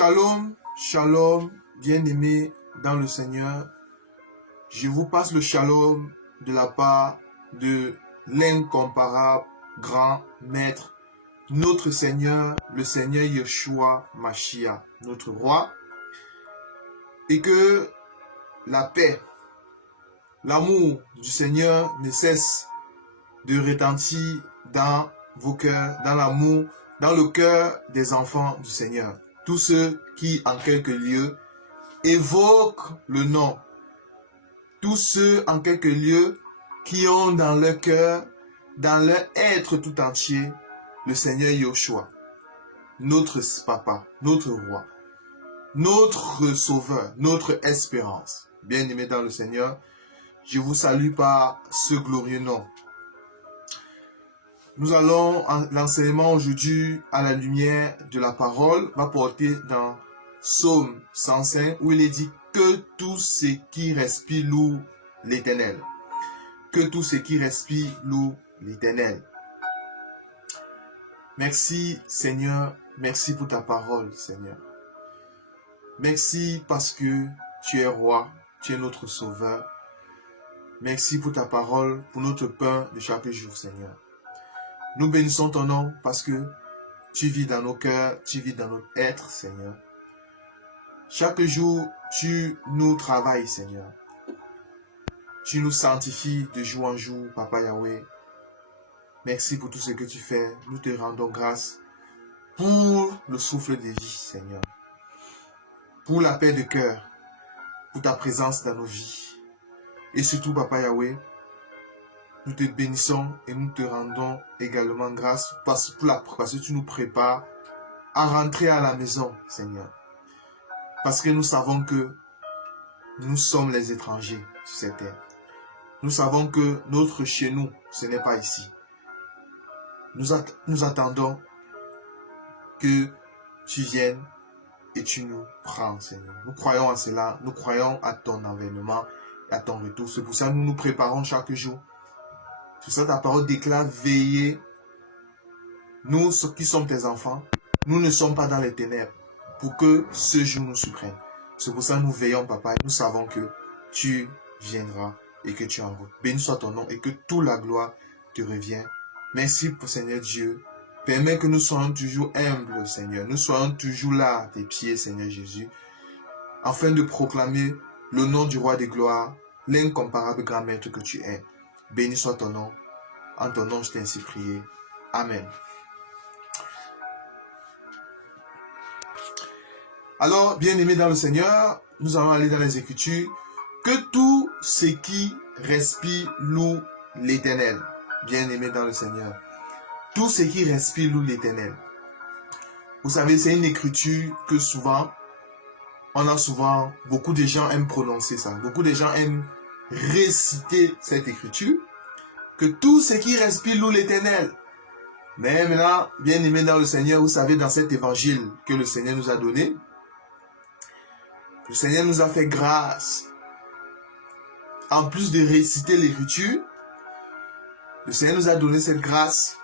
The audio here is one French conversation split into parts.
Shalom, shalom, bien-aimés dans le Seigneur. Je vous passe le shalom de la part de l'incomparable grand maître, notre Seigneur, le Seigneur Yeshua Mashiach, notre roi. Et que la paix, l'amour du Seigneur ne cesse de retentir dans vos cœurs, dans l'amour, dans le cœur des enfants du Seigneur. Tous ceux qui, en quelques lieux, évoquent le nom. Tous ceux, en quelques lieux, qui ont dans leur cœur, dans leur être tout entier, le Seigneur Yeshua, notre papa, notre roi, notre sauveur, notre espérance. Bien-aimés dans le Seigneur, je vous salue par ce glorieux nom. Nous allons, l'enseignement aujourd'hui à la lumière de la parole va porter dans Psaume 105 où il est dit que tout ce qui respire loue l'Éternel. Que tout ce qui respire loue l'Éternel. Merci Seigneur, merci pour ta parole Seigneur. Merci parce que tu es roi, tu es notre sauveur. Merci pour ta parole, pour notre pain de chaque jour Seigneur. Nous bénissons ton nom parce que tu vis dans nos cœurs, tu vis dans notre être, Seigneur. Chaque jour, tu nous travailles, Seigneur. Tu nous sanctifies de jour en jour, Papa Yahweh. Merci pour tout ce que tu fais. Nous te rendons grâce pour le souffle de vie, Seigneur. Pour la paix de cœur, pour ta présence dans nos vies. Et surtout, Papa Yahweh, nous te bénissons et nous te rendons également grâce parce que tu nous prépares à rentrer à la maison, Seigneur. Parce que nous savons que nous sommes les étrangers sur cette terre. Nous savons que notre chez nous, ce n'est pas ici. Nous attendons que tu viennes et tu nous prends, Seigneur. Nous croyons à cela, nous croyons à ton avènement et à ton retour. C'est pour ça que nous nous préparons chaque jour. C'est ça ta parole déclare, veillez. Nous, ceux qui sommes tes enfants, nous ne sommes pas dans les ténèbres pour que ce jour nous surprenne. C'est pour ça que nous veillons, Papa, et nous savons que tu viendras et que tu en route. Béni soit ton nom et que toute la gloire te revient. Merci pour Seigneur Dieu. Permets que nous soyons toujours humbles, Seigneur. Nous soyons toujours là à tes pieds, Seigneur Jésus, afin de proclamer le nom du roi des gloires, l'incomparable grand maître que tu es. Béni soit ton nom. En ton nom, je t'ai ainsi prié. Amen. Alors, bien-aimés dans le Seigneur, nous allons aller dans les Écritures. Que tout ce qui respire loue l'Éternel. Bien-aimés dans le Seigneur. Tout ce qui respire loue l'Éternel. Vous savez, c'est une écriture que beaucoup de gens aiment prononcer ça. Beaucoup de gens aiment réciter cette écriture, que tout ce qui respire loue l'Éternel. Mais maintenant, bien aimé dans le Seigneur, vous savez, dans cet évangile que le Seigneur nous a donné, le Seigneur nous a fait grâce. En plus de réciter l'écriture, le Seigneur nous a donné cette grâce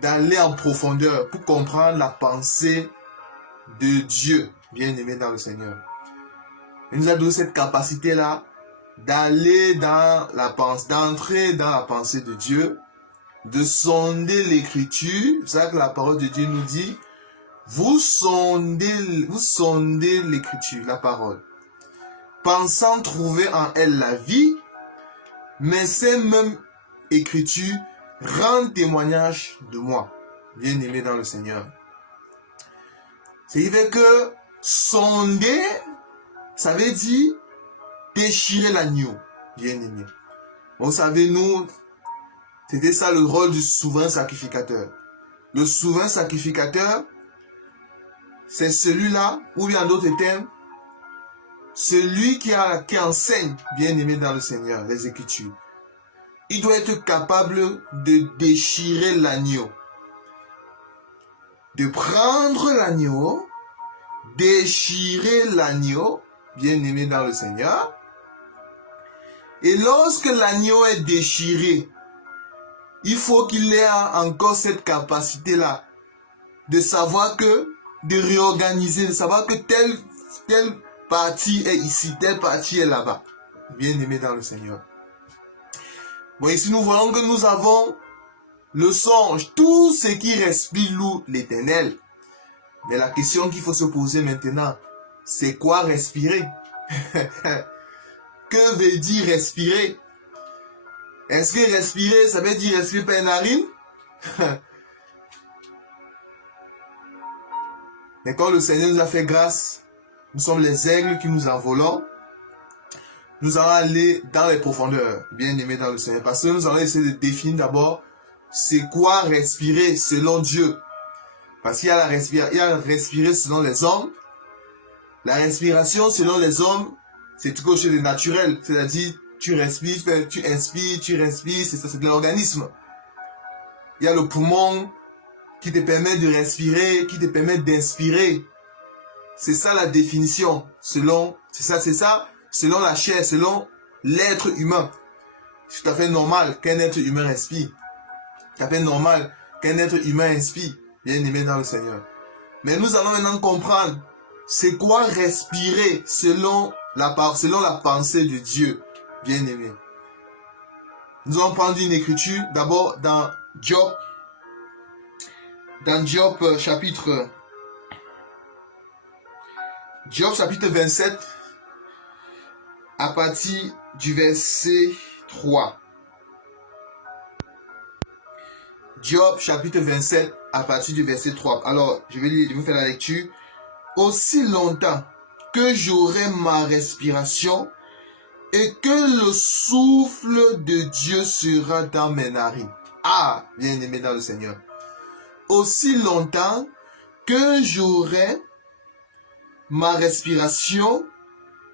d'aller en profondeur pour comprendre la pensée de Dieu, bien aimé dans le Seigneur. Il nous a donné cette capacité-là d'aller dans la pensée, d'entrer dans la pensée de Dieu, de sonder l'écriture. C'est ça que la parole de Dieu nous dit. Vous sondez l'écriture, la parole, pensant trouver en elle la vie, mais ces mêmes écritures rendent témoignage de moi, bien aimé dans le Seigneur. C'est-à-dire que sonder, ça veut dire déchirer l'agneau, bien aimé. Vous savez, nous, c'était ça le rôle du souverain sacrificateur. Le souverain sacrificateur, c'est celui-là, ou bien en d'autres termes, celui qui enseigne, bien aimé dans le Seigneur, les Écritures. Il doit être capable de déchirer l'agneau. De prendre l'agneau, déchirer l'agneau, bien aimé dans le Seigneur. Et lorsque l'agneau est déchiré, il faut qu'il ait encore cette capacité-là de savoir que de réorganiser, de savoir que telle partie est ici, telle partie est là-bas. Bien-aimés dans le Seigneur. Bon, ici nous voyons que nous avons le songe, tout ce qui respire loue l'Éternel. Mais la question qu'il faut se poser maintenant, c'est quoi respirer? Que veut dire respirer? Est-ce que respirer, ça veut dire respirer par les narines? Mais quand le Seigneur nous a fait grâce, nous sommes les aigles qui nous envolons. Nous allons aller dans les profondeurs, bien aimés dans le Seigneur. Parce que nous allons essayer de définir d'abord c'est quoi respirer selon Dieu. Parce qu'il y a la respirer selon les hommes. La respiration selon les hommes, c'est quelque chose de naturel. C'est-à-dire, tu respires, tu inspires, tu respires, c'est de l'organisme. Il y a le poumon qui te permet de respirer, qui te permet d'inspirer. C'est ça la définition. C'est ça, selon la chair, selon l'être humain. C'est tout à fait normal qu'un être humain respire. Tout à fait normal qu'un être humain inspire. Bien aimé dans le Seigneur. Mais nous allons maintenant comprendre c'est quoi respirer selon la pensée de Dieu. Bien aimé. Nous allons prendre une écriture d'abord dans Job. Dans Job chapitre 27 à partir du verset 3. Job chapitre 27 à partir du verset 3. Alors, je vais vous faire la lecture. Aussi longtemps que j'aurai ma respiration et que le souffle de Dieu sera dans mes narines. Ah, bien aimé dans le Seigneur. Aussi longtemps que j'aurai ma respiration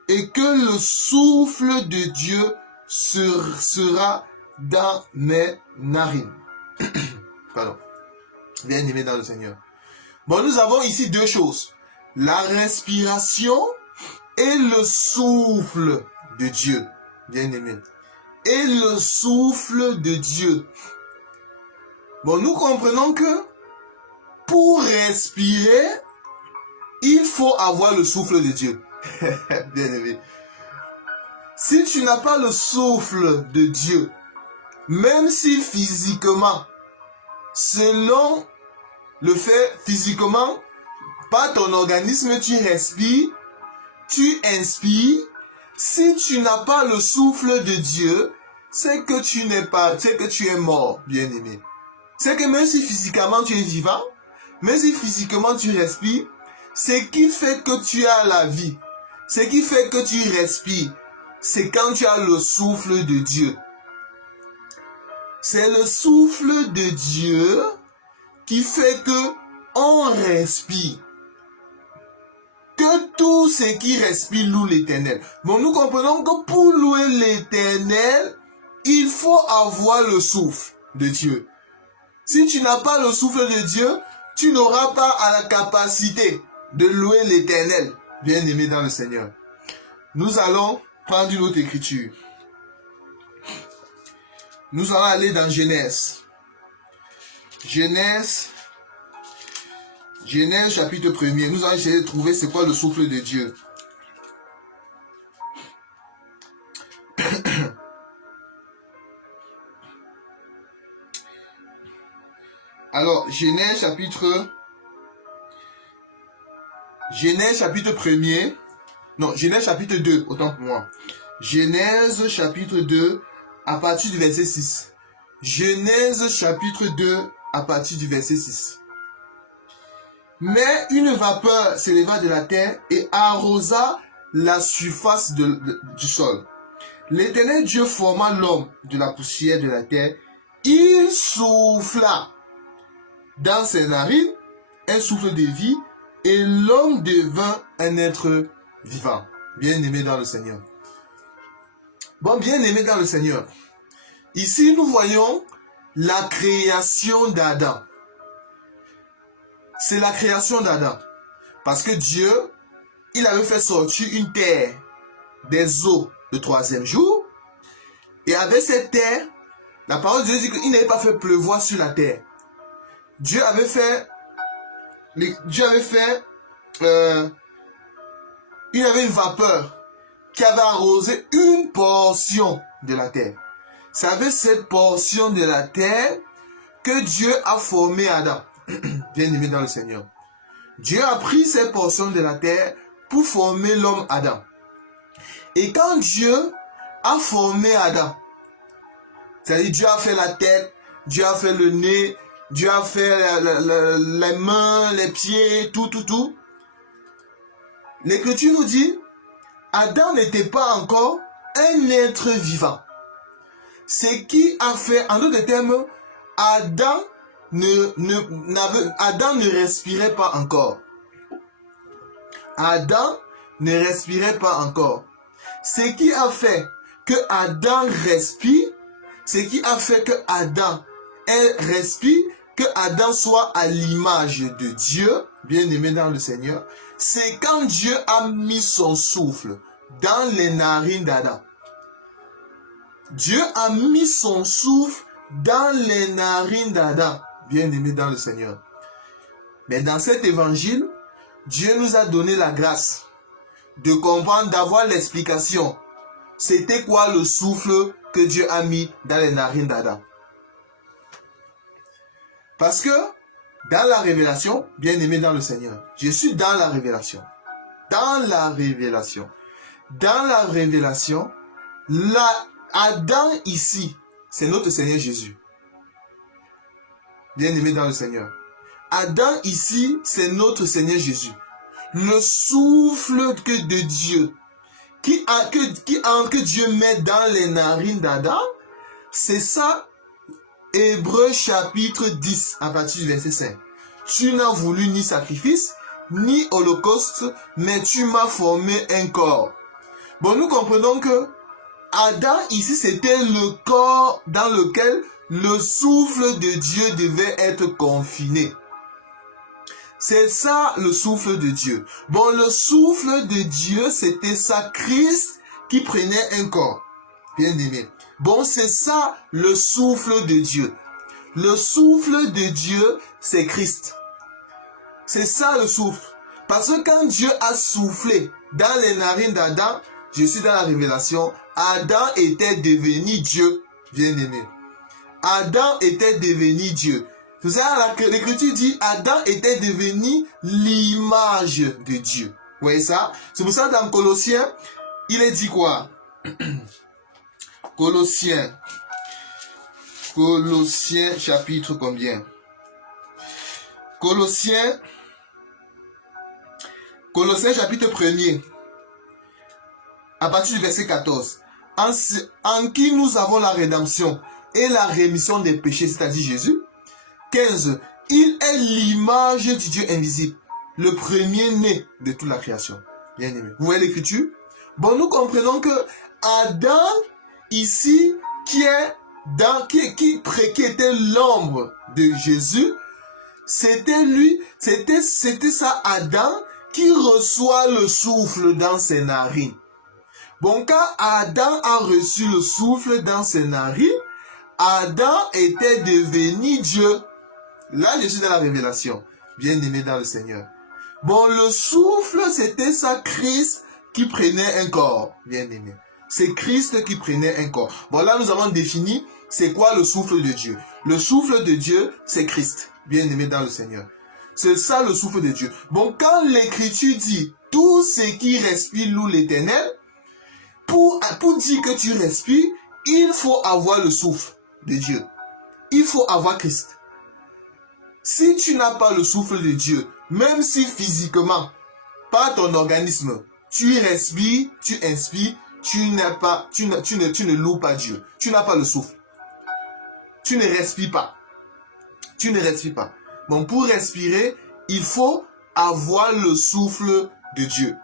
et que le souffle de Dieu sera dans mes narines. Pardon. Bien aimé dans le Seigneur. Bon, nous avons ici deux choses. La respiration et le souffle de Dieu. Bien aimé. Et le souffle de Dieu. Bon, nous comprenons que pour respirer, il faut avoir le souffle de Dieu. Bien aimé. Si tu n'as pas le souffle de Dieu, même si physiquement, selon le fait physiquement, par ton organisme, tu respires, tu inspires, si tu n'as pas le souffle de Dieu, c'est que tu es mort, bien aimé. C'est que même si physiquement tu es vivant, même si physiquement tu respires, ce qui fait que tu as la vie, ce qui fait que tu respires, c'est quand tu as le souffle de Dieu. C'est le souffle de Dieu qui fait que on respire. Que tout ce qui respire loue l'Éternel. Bon, nous comprenons que pour louer l'Éternel, il faut avoir le souffle de Dieu. Si tu n'as pas le souffle de Dieu, tu n'auras pas la capacité de louer l'Éternel. Bien aimé dans le Seigneur. Nous allons prendre une autre écriture. Nous allons aller dans Genèse. Genèse chapitre 1er. Nous allons essayer de trouver c'est quoi le souffle de Dieu. Alors, Genèse chapitre 1er. Non, Genèse chapitre 2, autant pour moi. Genèse chapitre 2 à partir du verset 6. Genèse chapitre 2 à partir du verset 6. Mais une vapeur s'éleva de la terre et arrosa la surface du sol. L'Éternel Dieu forma l'homme de la poussière de la terre. Il souffla dans ses narines un souffle de vie et l'homme devint un être vivant. Bien aimé dans le Seigneur. Bon, bien aimé dans le Seigneur. Ici, nous voyons la création d'Adam. C'est la création d'Adam. Parce que Dieu, il avait fait sortir une terre des eaux le troisième jour. Et avec cette terre, la parole de Dieu dit qu'il n'avait pas fait pleuvoir sur la terre. Dieu avait fait Dieu avait fait, il y avait une vapeur qui avait arrosé une portion de la terre. C'est avec cette portion de la terre que Dieu a formé Adam. Bien-aimé dans le Seigneur. Dieu a pris cette portion de la terre pour former l'homme Adam. Et quand Dieu a formé Adam, c'est-à-dire Dieu a fait la tête, Dieu a fait le nez, Dieu a fait les mains, les pieds, tout. L'Écriture nous dit, Adam n'était pas encore un être vivant. Ce qui a fait, en d'autres termes, Adam ne respirait pas encore. Adam ne respirait pas encore. Ce qui a fait que Adam respire, ce qui a fait que Adam respire, que Adam soit à l'image de Dieu, bien-aimé dans le Seigneur, c'est quand Dieu a mis son souffle dans les narines d'Adam. Dieu a mis son souffle dans les narines d'Adam, bien-aimé dans le Seigneur. Mais dans cet évangile, Dieu nous a donné la grâce de comprendre, d'avoir l'explication. C'était quoi le souffle que Dieu a mis dans les narines d'Adam? Parce que dans la révélation, bien-aimé dans le Seigneur, je suis dans la révélation. Dans la révélation. Dans la révélation, Adam ici, c'est notre Seigneur Jésus. Bien-aimé dans le Seigneur. Adam ici, c'est notre Seigneur Jésus. Le souffle de Dieu que Dieu met dans les narines d'Adam, c'est ça, Hébreux chapitre 10, à partir du verset 5. Tu n'as voulu ni sacrifice, ni holocauste, mais tu m'as formé un corps. Bon, nous comprenons que Adam, ici, c'était le corps dans lequel le souffle de Dieu devait être confiné. C'est ça le souffle de Dieu. Bon, le souffle de Dieu, c'était ça, Christ qui prenait un corps. Bien aimé. Bon, c'est ça le souffle de Dieu. Le souffle de Dieu, c'est Christ. C'est ça le souffle. Parce que quand Dieu a soufflé dans les narines d'Adam, je suis dans la révélation, Adam était devenu Dieu, bien aimé. Adam était devenu Dieu. Vous savez, l'Écriture dit, Adam était devenu l'image de Dieu. Vous voyez ça? C'est pour ça dans Colossiens, il est dit quoi? Colossiens chapitre combien? Colossiens chapitre 1er, à partir du verset 14. En qui nous avons la rédemption et la rémission des péchés, c'est-à-dire Jésus. 15. Il est l'image du Dieu invisible, le premier-né de toute la création. Bien aimé. Vous voyez l'Écriture? Bon, nous comprenons que Adam, ici, qui était l'ombre de Jésus, c'était lui, c'était ça Adam qui reçoit le souffle dans ses narines. Bon, quand Adam a reçu le souffle dans ses narines, Adam était devenu Dieu. Là, je suis dans la révélation. Bien aimé dans le Seigneur. Bon, le souffle, c'était ça, Christ qui prenait un corps. Bien aimé. C'est Christ qui prenait un corps. Bon, là, nous avons défini c'est quoi le souffle de Dieu. Le souffle de Dieu, c'est Christ. Bien aimé dans le Seigneur. C'est ça le souffle de Dieu. Bon, quand l'Écriture dit tout ce qui respire loue l'Éternel, pour dire que tu respires, il faut avoir le souffle de Dieu. Il faut avoir Christ. Si tu n'as pas le souffle de Dieu, même si physiquement, par ton organisme, tu respires, tu inspires, tu ne loues pas Dieu. Tu n'as pas le souffle. Tu ne respires pas. Tu ne respires pas. Bon, pour respirer, il faut avoir le souffle de Dieu.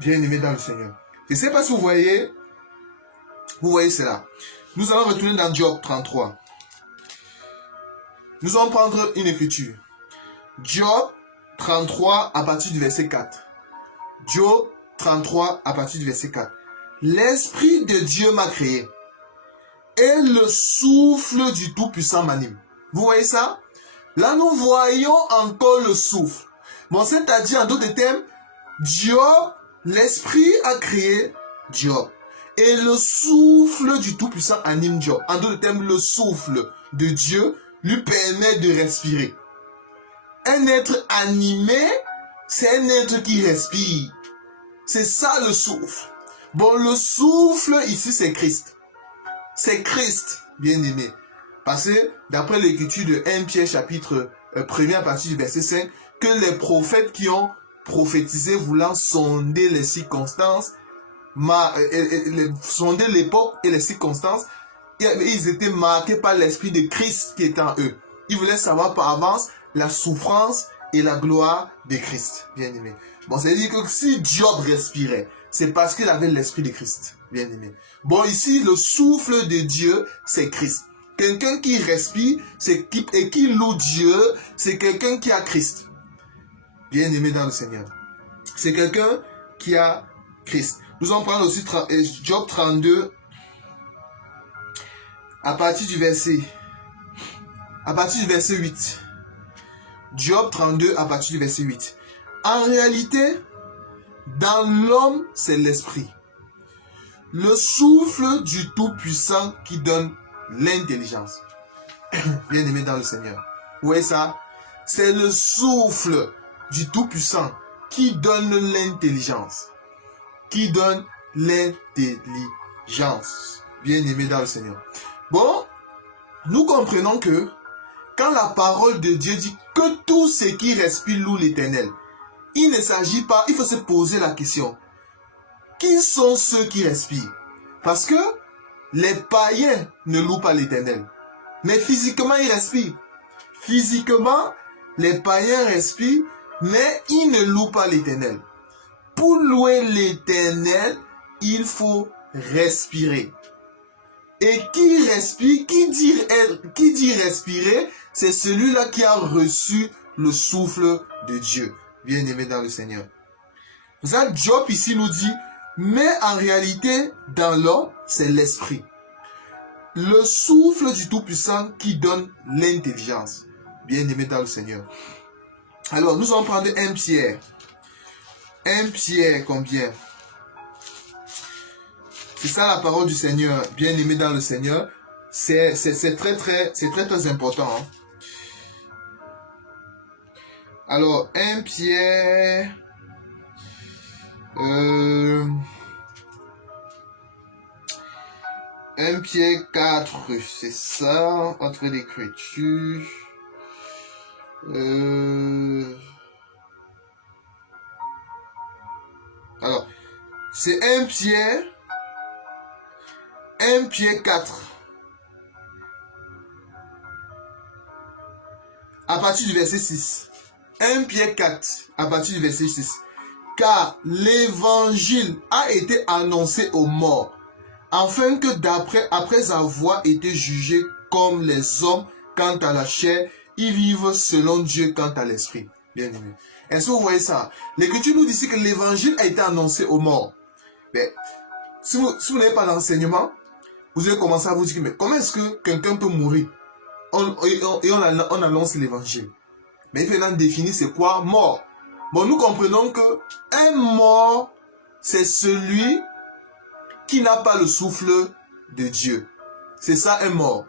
Bien aimé dans le Seigneur. Je ne sais pas si vous voyez cela. Nous allons retourner dans Job 33. Nous allons prendre une écriture. Job 33 à partir du verset 4. Job 33 à partir du verset 4. L'Esprit de Dieu m'a créé et le souffle du Tout-Puissant m'anime. Vous voyez ça? Là, nous voyons encore le souffle. Bon, c'est-à-dire, en d'autres termes, Dieu, l'Esprit a créé Dieu. Et le souffle du Tout-Puissant anime Dieu. En d'autres termes, le souffle de Dieu lui permet de respirer. Un être animé, c'est un être qui respire. C'est ça le souffle. Bon, le souffle ici, c'est Christ. C'est Christ, bien aimé. Parce que d'après l'écriture de 1 Pierre chapitre 1er à partir du verset 5, que les prophètes qui ont prophétisé voulant sonder les circonstances, sonder l'époque et les circonstances, ils étaient marqués par l'esprit de Christ qui est en eux. Ils voulaient savoir par avance la souffrance et la gloire de Christ, bien aimé. Bon, c'est-à-dire que si Job respirait, c'est parce qu'il avait l'esprit de Christ, bien aimé. Bon, ici, le souffle de Dieu, c'est Christ. Quelqu'un qui respire et qui loue Dieu, c'est quelqu'un qui a Christ. Bien aimé dans le Seigneur. C'est quelqu'un qui a Christ. Nous en prenons aussi Job 32 à partir du verset 8. Job 32 à partir du verset 8. En réalité, dans l'homme, c'est l'esprit. Le souffle du Tout-Puissant qui donne l'intelligence. Bien aimé dans le Seigneur. Vous voyez ça? C'est le souffle du Tout-Puissant qui donne l'intelligence. Qui donne l'intelligence. Bien aimé dans le Seigneur. Bon, nous comprenons que quand la parole de Dieu dit que tout ce qui respire loue l'Éternel, il ne s'agit pas, il faut se poser la question. Qui sont ceux qui respirent? Parce que les païens ne louent pas l'Éternel. Mais physiquement, ils respirent. Physiquement, les païens respirent, mais ils ne louent pas l'Éternel. Pour louer l'Éternel, il faut respirer. Et qui respire, qui dit respirer, c'est celui-là qui a reçu le souffle de Dieu. Bien aimé dans le Seigneur. Ça, Job ici nous dit, mais en réalité, dans l'homme, c'est l'esprit. Le souffle du Tout-Puissant qui donne l'intelligence. Bien aimé dans le Seigneur. Alors, nous allons prendre 1 Pierre. 1 Pierre, combien? C'est ça la parole du Seigneur. Bien aimé dans le Seigneur. C'est très important. Hein? Alors, 1 Pierre... 1 Pierre 4, c'est ça, entre l'écriture. Alors, c'est 1 Pierre 4. À partir du verset 6. 1 Pierre 4, à partir du verset 6. Car l'évangile a été annoncé aux morts, afin que après avoir été jugés comme les hommes quant à la chair, ils vivent selon Dieu quant à l'esprit. Bien aimé. Est-ce que vous voyez ça? L'Écriture nous dit ici que l'évangile a été annoncé aux morts. Mais si vous n'avez pas d'enseignement, vous allez commencer à vous dire, mais comment est-ce que quelqu'un peut mourir? On annonce l'évangile. Mais il faut maintenant définir c'est quoi mort. Bon, nous comprenons que un mort, c'est celui qui n'a pas le souffle de Dieu. C'est ça un mort.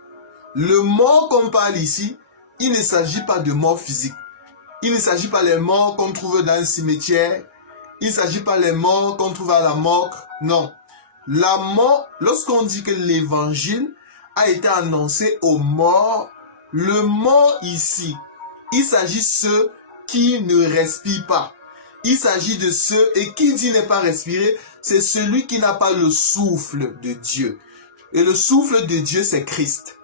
Le mort qu'on parle ici, il ne s'agit pas de mort physique. Il ne s'agit pas des morts qu'on trouve dans un cimetière. Il ne s'agit pas des morts qu'on trouve à la morgue. Non. La mort, lorsqu'on dit que l'évangile a été annoncé aux morts, le mort ici, il s'agit de ceux qui ne respirent pas. Il s'agit de ceux, et qui dit ne pas respirer, c'est celui qui n'a pas le souffle de Dieu. Et le souffle de Dieu, c'est Christ.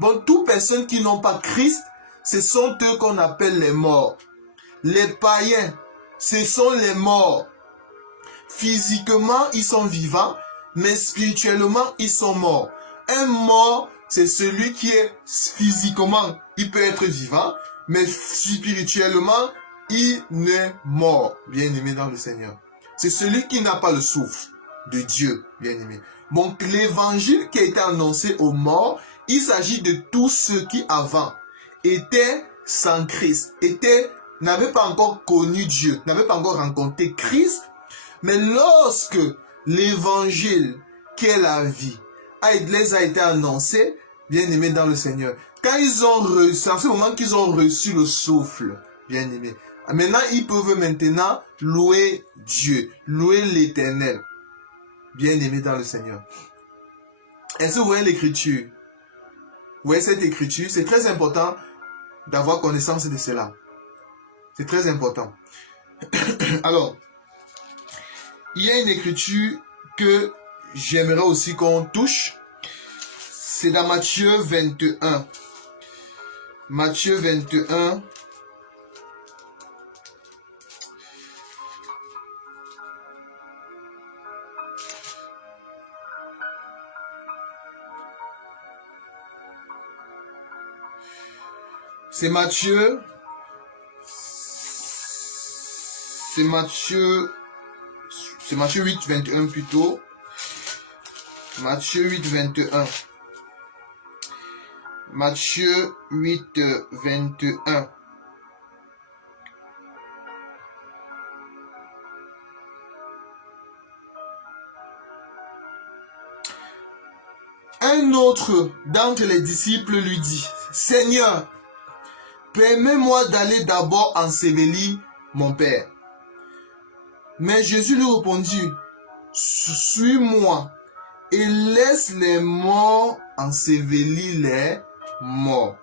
Bon, toutes personnes qui n'ont pas Christ, ce sont eux qu'on appelle les morts. Les païens, ce sont les morts. Physiquement, ils sont vivants, mais spirituellement, ils sont morts. Un mort, c'est celui qui est physiquement, il peut être vivant, mais spirituellement, il est mort, bien aimé dans le Seigneur. C'est celui qui n'a pas le souffle de Dieu, bien aimé. Donc, l'évangile qui a été annoncé aux morts, il s'agit de tous ceux qui avant étaient sans Christ, n'avait pas encore connu Dieu, n'avait pas encore rencontré Christ, mais lorsque l'évangile qui est la vie les a été annoncé, bien aimé dans le Seigneur, quand ils ont reçu, en ce moment qu'ils ont reçu le souffle, bien aimé, maintenant ils peuvent maintenant louer Dieu, louer l'Éternel, bien aimé dans le Seigneur. Est-ce que vous voyez l'écriture? Vous voyez cette écriture? C'est très important d'avoir connaissance de cela. C'est très important. Alors, il y a une écriture que j'aimerais aussi qu'on touche. C'est dans Matthieu 21. Matthieu 21. C'est Matthieu 8, 21 plutôt. Matthieu 8, 21. Matthieu 8, 21. Un autre d'entre les disciples lui dit, Seigneur, permets-moi d'aller d'abord ensevelir mon Père. Mais Jésus lui répondit, suis-moi et laisse les morts ensevelir les morts.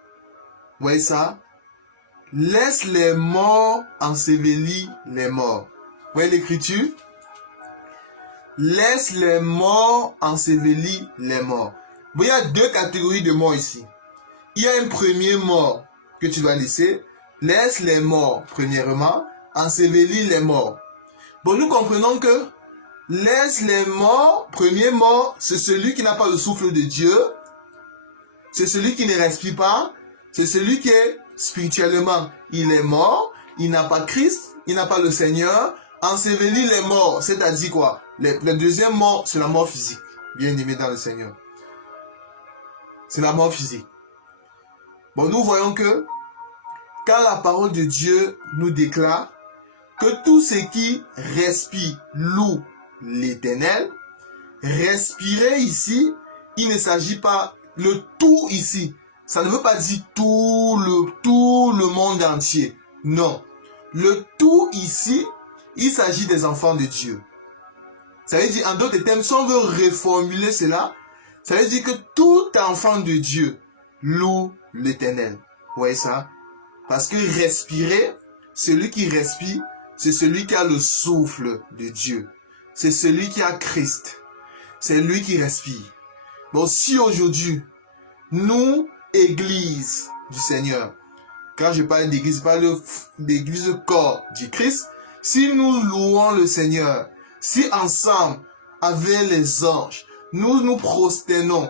Vous voyez ça? Laisse les morts ensevelir les morts. Vous voyez l'écriture? Laisse les morts ensevelir les morts. Bon, il y a deux catégories de morts ici. Il y a un premier mort que tu dois laisser. Laisse les morts, premièrement, ensevelir les morts. Bon, nous comprenons que laisse les morts, premier mort, c'est celui qui n'a pas le souffle de Dieu. C'est celui qui ne respire pas. C'est celui qui est spirituellement, il est mort. Il n'a pas Christ, il n'a pas le Seigneur. Ensevelir les morts, c'est-à-dire quoi? Le deuxième mort, c'est la mort physique. Bien aimé dans le Seigneur. C'est la mort physique. Bon, nous voyons que quand la parole de Dieu nous déclare que tout ce qui respire loue l'Éternel, respirer ici, il ne s'agit pas le tout ici. Ça ne veut pas dire tout le monde entier. Non. Le tout ici, il s'agit des enfants de Dieu. Ça veut dire, en d'autres termes, si on veut reformuler cela, ça veut dire que tout enfant de Dieu loue l'Éternel. Vous voyez ça? Parce que respirer, celui qui respire, c'est celui qui a le souffle de Dieu. C'est celui qui a Christ. C'est lui qui respire. Bon, si aujourd'hui, nous, Église du Seigneur, quand je parle d'église, je parle d'église corps du Christ, si nous louons le Seigneur, si ensemble, avec les anges, nous nous prosternons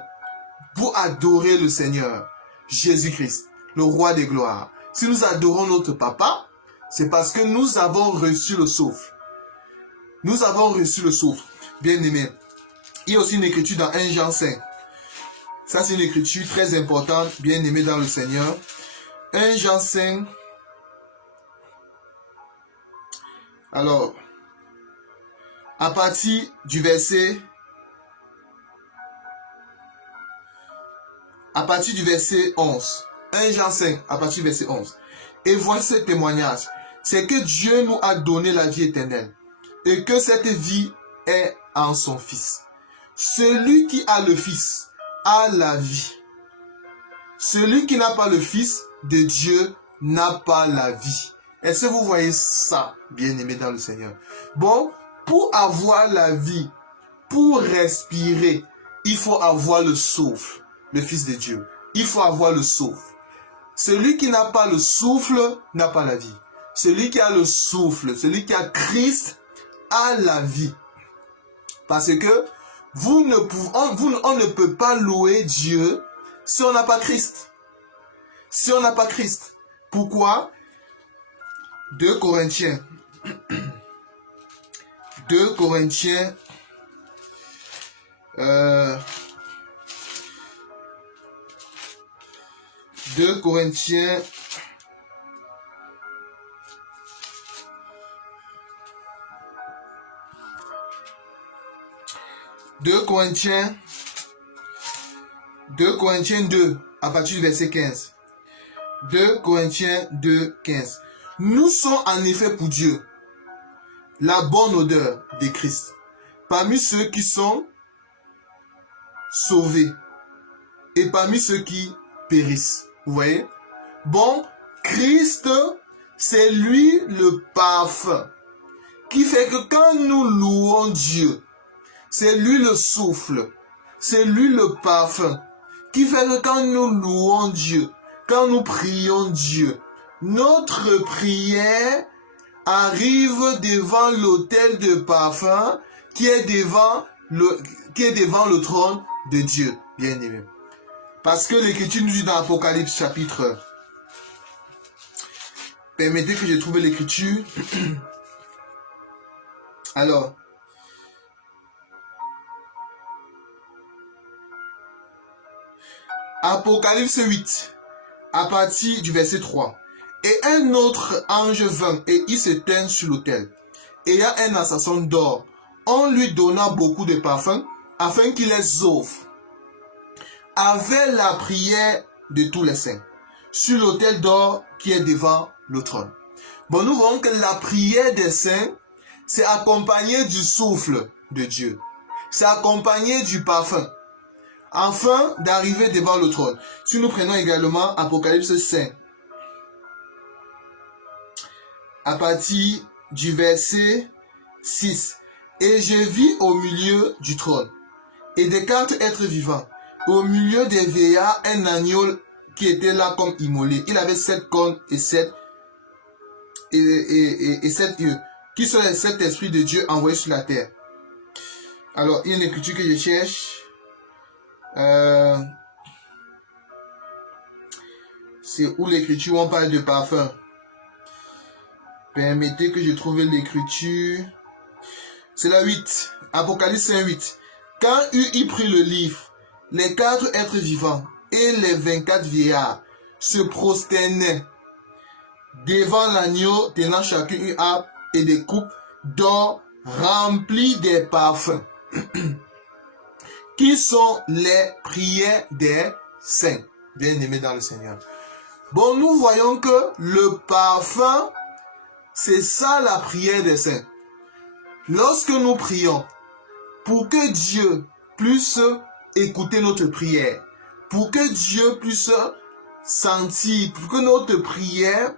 pour adorer le Seigneur, Jésus-Christ, le roi des gloires, si nous adorons notre papa, c'est parce que nous avons reçu le souffle. Nous avons reçu le souffle. Bien aimé. Il y a aussi une écriture dans 1 Jean 5. Ça, c'est une écriture très importante, bien aimée dans le Seigneur. 1 Jean 5. Alors, à partir du verset 11. 1 Jean 5, à partir du verset 11. Et voici ce témoignage. C'est que Dieu nous a donné la vie éternelle. Et que cette vie est en son Fils. Celui qui a le Fils a la vie. Celui qui n'a pas le Fils de Dieu n'a pas la vie. Est-ce que vous voyez ça, bien-aimés dans le Seigneur? Bon, pour avoir la vie, pour respirer, il faut avoir le souffle, le Fils de Dieu. Il faut avoir le souffle. Celui qui n'a pas le souffle n'a pas la vie. Celui qui a le souffle, celui qui a Christ, a la vie. Parce que on ne peut pas louer Dieu si on n'a pas Christ. Si on n'a pas Christ. Pourquoi? 2 Corinthiens. 2 Corinthiens. 2 Corinthiens 2 Corinthiens 2, à partir du verset 15. 2 Corinthiens 2, 15. Nous sommes en effet pour Dieu la bonne odeur de Christ parmi ceux qui sont sauvés et parmi ceux qui périssent. Vous voyez? Bon, Christ, c'est lui le parfum qui fait que quand nous louons Dieu, c'est lui le souffle, c'est lui le parfum qui fait que quand nous louons Dieu, quand nous prions Dieu, notre prière arrive devant l'autel de parfum qui est devant le trône de Dieu, bien aimé. Parce que l'Écriture nous dit dans Apocalypse chapitre, permettez que je trouve l'Écriture. Alors, Apocalypse 8, à partir du verset 3. Et un autre ange vint et il se tint sur l'autel. Et il y a un assassin d'or. On lui donna beaucoup de parfums afin qu'il les offre avec la prière de tous les saints sur l'autel d'or qui est devant le trône. Bon, nous voyons que la prière des saints, c'est accompagné du souffle de Dieu. C'est accompagné du parfum, afin d'arriver devant le trône. Si nous prenons également Apocalypse 5, à partir du verset 6. Et je vis au milieu du trône, et des quatre êtres vivants, au milieu des vieillards, un agneau qui était là comme immolé. Il avait 7 cornes et 7 yeux, qui sont les 7 esprits de Dieu envoyés sur la terre. Alors, il y a une écriture que je cherche. C'est où l'écriture où on parle de parfum. Permettez que je trouve l'écriture. C'est la 8. Apocalypse 8. Quand il prit le livre, les 4 êtres vivants et les 24 vieillards se prosternaient devant l'agneau, tenant chacun une harpe et des coupes d'or remplies des parfums, qui sont les prières des saints, bien-aimés dans le Seigneur. Bon, nous voyons que le parfum, c'est ça la prière des saints. Lorsque nous prions, pour que Dieu puisse écouter notre prière, pour que Dieu puisse sentir, pour que notre prière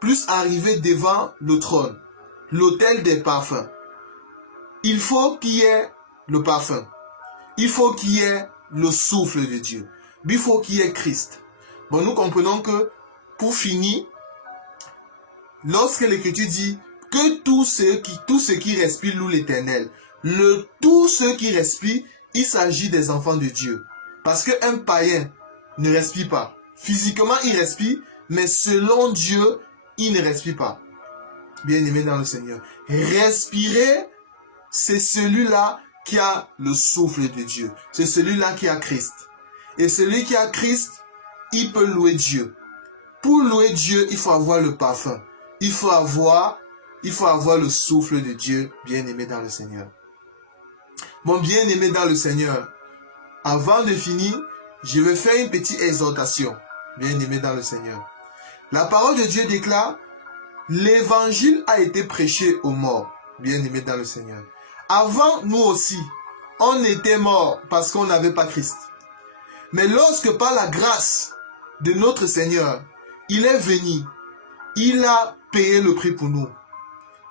puisse arriver devant le trône, l'autel des parfums, il faut qu'il y ait le parfum, il faut qu'il y ait le souffle de Dieu, il faut qu'il y ait Christ. Bon, nous comprenons que, pour finir, lorsque l'Écriture dit que tous ceux qui respirent louent l'Éternel, tous ceux qui respirent, il s'agit des enfants de Dieu. Parce qu'un païen ne respire pas. Physiquement, il respire, mais selon Dieu, il ne respire pas. Bien-aimé dans le Seigneur, respirer, c'est celui-là qui a le souffle de Dieu. C'est celui-là qui a Christ. Et celui qui a Christ, il peut louer Dieu. Pour louer Dieu, il faut avoir le parfum. Il faut avoir le souffle de Dieu, bien-aimé dans le Seigneur. Mon bien-aimé dans le Seigneur, avant de finir, je vais faire une petite exhortation, bien-aimé dans le Seigneur. La parole de Dieu déclare, l'évangile a été prêché aux morts, bien-aimé dans le Seigneur. Avant, nous aussi, on était morts parce qu'on n'avait pas Christ. Mais lorsque par la grâce de notre Seigneur, il est venu, il a payé le prix pour nous.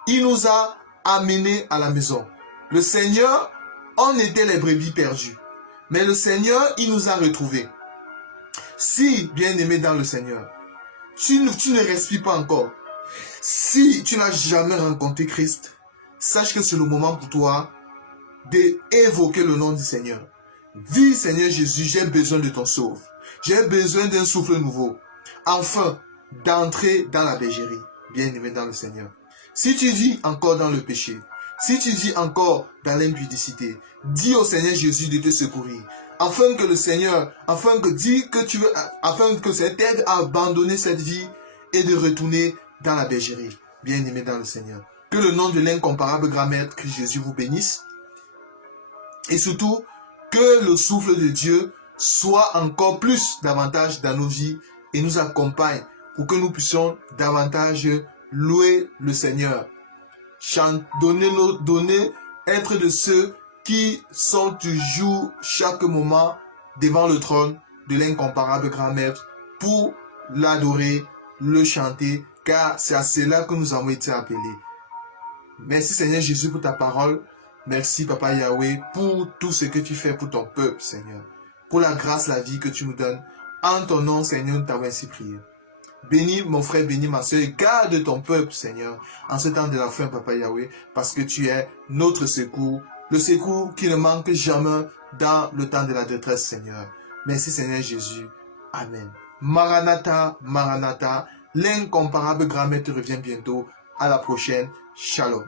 Il nous a amenés à la maison. Le Seigneur, on était les brebis perdues. Mais le Seigneur, il nous a retrouvés. Si, bien-aimé dans le Seigneur, tu ne respires pas encore, si tu n'as jamais rencontré Christ, sache que c'est le moment pour toi d'évoquer le nom du Seigneur. Dis, Seigneur Jésus, j'ai besoin de ton sauve. J'ai besoin d'un souffle nouveau. Enfin, d'entrer dans la bergerie, bien-aimé dans le Seigneur. Si tu vis encore dans le péché, si tu vis encore dans l'impudicité, dis au Seigneur Jésus de te secourir, afin que le Seigneur, afin que ça t'aide à abandonner cette vie et de retourner dans la bergerie, bien-aimé dans le Seigneur. Que le nom de l'incomparable grand maître Christ Jésus vous bénisse. Et surtout, que le souffle de Dieu soit encore plus davantage dans nos vies et nous accompagne pour que nous puissions davantage louer le Seigneur. Donner, être de ceux qui sont toujours, chaque moment, devant le trône de l'incomparable grand maître pour l'adorer, le chanter, car c'est à cela que nous avons été appelés. Merci Seigneur Jésus pour ta parole. Merci Papa Yahweh pour tout ce que tu fais pour ton peuple, Seigneur. Pour la grâce, la vie que tu nous donnes. En ton nom, Seigneur, nous t'avons ainsi prié. Bénis mon frère, bénis ma soeur, et garde ton peuple, Seigneur, en ce temps de la fin, Papa Yahweh, parce que tu es notre secours, le secours qui ne manque jamais dans le temps de la détresse, Seigneur. Merci Seigneur Jésus. Amen. Maranatha, Maranatha, l'incomparable grand maître revient bientôt. À la prochaine. Shalom.